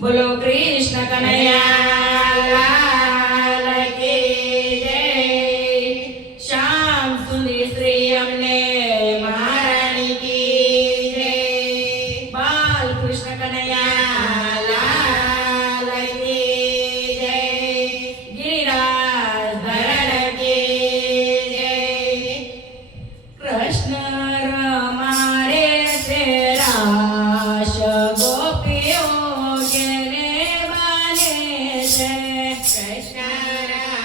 બોલો કૃષ્ણ કનૈયા જય Krishna.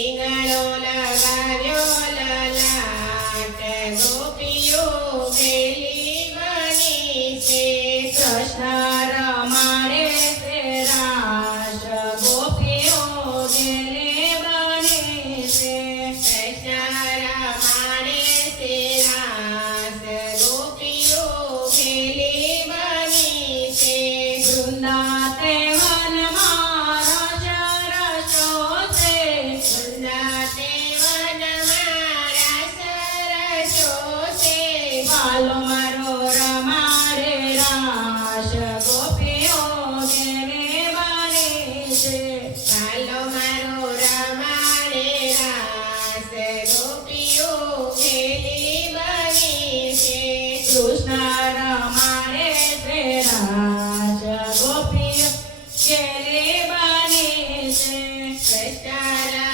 Yeah. Precious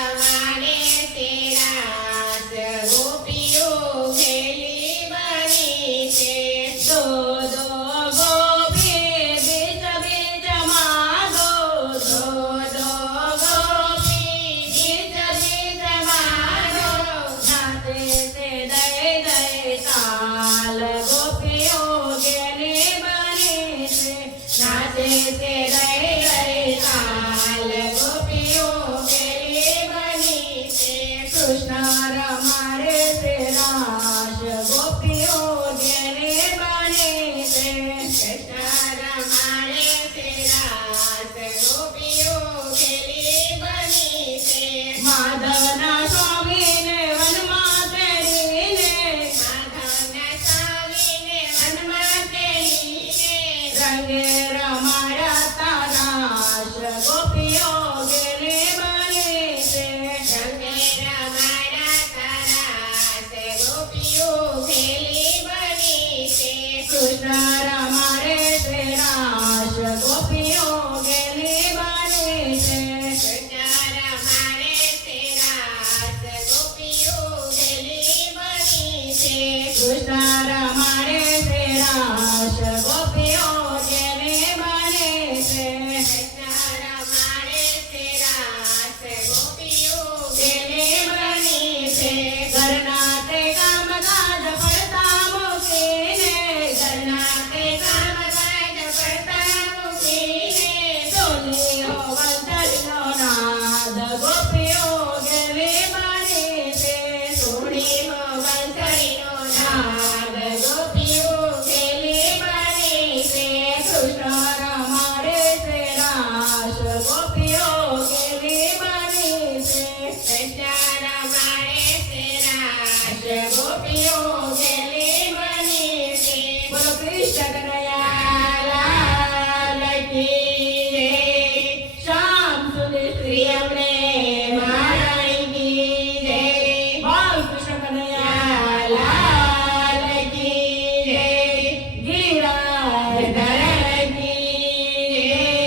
Okay.